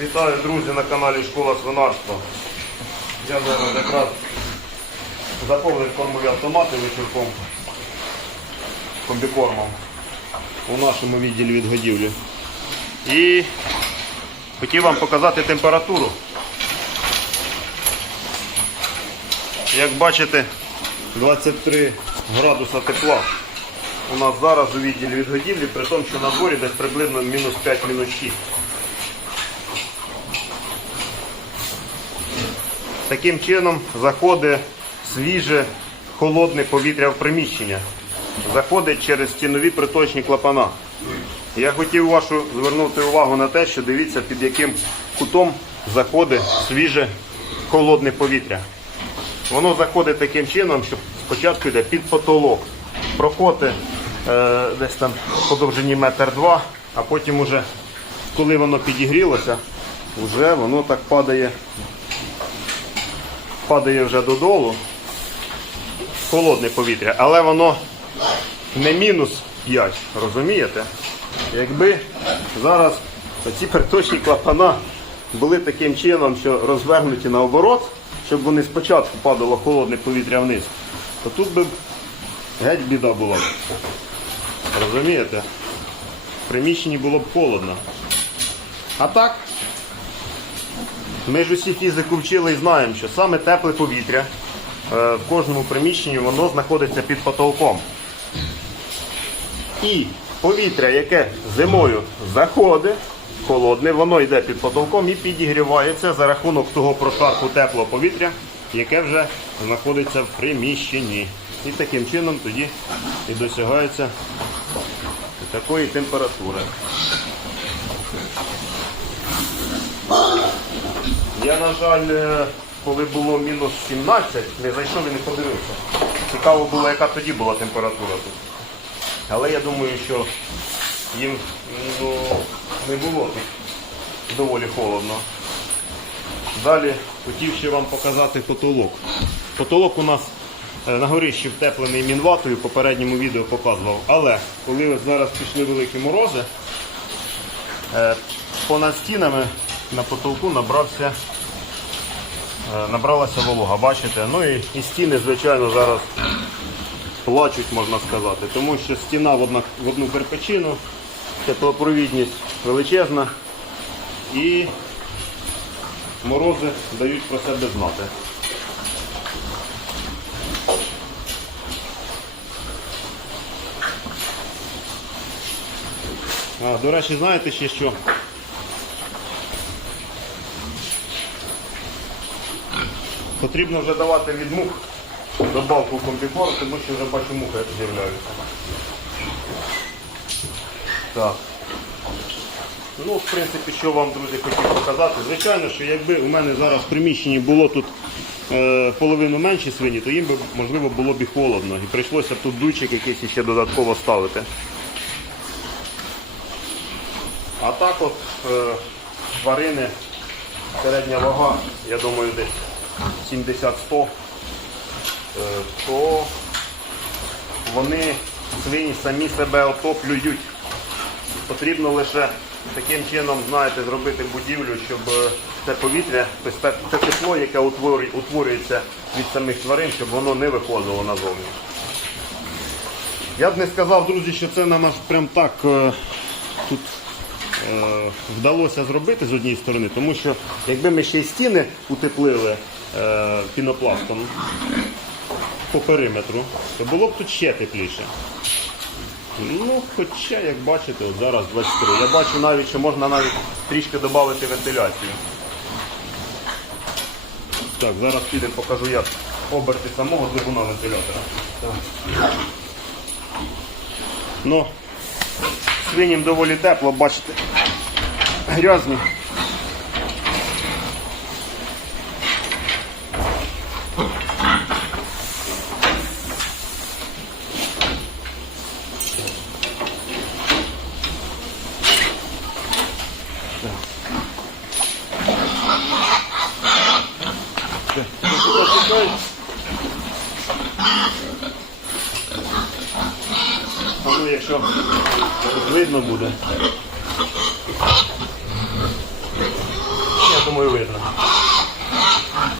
Вітаю, друзі, на каналі Школа свинарства. Я зараз якраз заповнив кормові автомати вечірком комбікормом у нашому відділі відгодівлі. І хотів вам показати температуру. Як бачите, 23 градуса тепла у нас зараз у відділі відгодівлі, при тому, що на дворі десь приблизно мінус 5, мінус 6. Таким чином заходить свіже холодне повітря в приміщення. Заходить через стінові приточні клапана. Я хотів вашу звернути увагу на те, що дивіться, під яким кутом заходить свіже холодне повітря. Воно заходить таким чином, що спочатку йде під потолок, проходить е, десь там по довжині метр два, а потім уже, коли воно підігрілося, вже воно так падає падає вже додолу. Холодне повітря, але воно не мінус 5, розумієте? Якби зараз ці приточні клапана були таким чином, що розвернуті наоборот, щоб вони спочатку падало холодне повітря вниз, то тут би геть біда була. Розумієте? В приміщенні було б холодно. А так, ми ж усі фізику вчили і знаємо, що саме тепле повітря е, в кожному приміщенні воно знаходиться під потолком. І повітря, яке зимою заходить, холодне, воно йде під потолком і підігрівається за рахунок того прошарку теплого повітря, яке вже знаходиться в приміщенні. І таким чином тоді і досягається такої температури. Я, на жаль, е, коли було мінус 17, не зайшов і не подивився. Цікаво було, яка тоді була температура тут. Але я думаю, що їм ну, не було тут доволі холодно. Далі хотів ще вам показати потолок. Потолок у нас е, на горищі втеплений мінватою, в попередньому відео показував. Але коли зараз пішли великі морози, е, понад стінами на потолку набрався, е, набралася волога, бачите? Ну і, і стіни, звичайно, зараз плачуть, можна сказати, тому що стіна в, одна, в одну кирпичину, теплопровідність величезна і морози дають про себе знати. А, до речі, знаєте ще що? Потрібно вже давати від мух добавку комбікор, тому що вже бачу мухи з'являються. Так. Ну, в принципі, що вам, друзі, хотів показати. Звичайно, що якби у мене зараз в приміщенні було тут е, половину менші свині, то їм би, можливо, було б і холодно. І прийшлося тут дуйчик якийсь ще додатково ставити. А так от е, тварини, середня вага, я думаю, десь 70-100, е, то вони свині самі себе отоплюють. Потрібно лише таким чином, знаєте, зробити будівлю, щоб е, це повітря, те тепло, яке утворюється від самих тварин, щоб воно не виходило назовні. Я б не сказав, друзі, що це нам аж прям так е, тут вдалося зробити з однієї сторони, тому що якби ми ще й стіни утеплили пінопластом по периметру, то було б тут ще тепліше. Ну, хоча, як бачите, от зараз 23. Я бачу навіть, що можна навіть трішки додати вентиляцію. Так, зараз підемо покажу як оберти самого двигуна вентилятора. Так. Ну, свиням доволі тепло, бачите. Грязні. А ну, якщо видно буде. Я думаю, видно.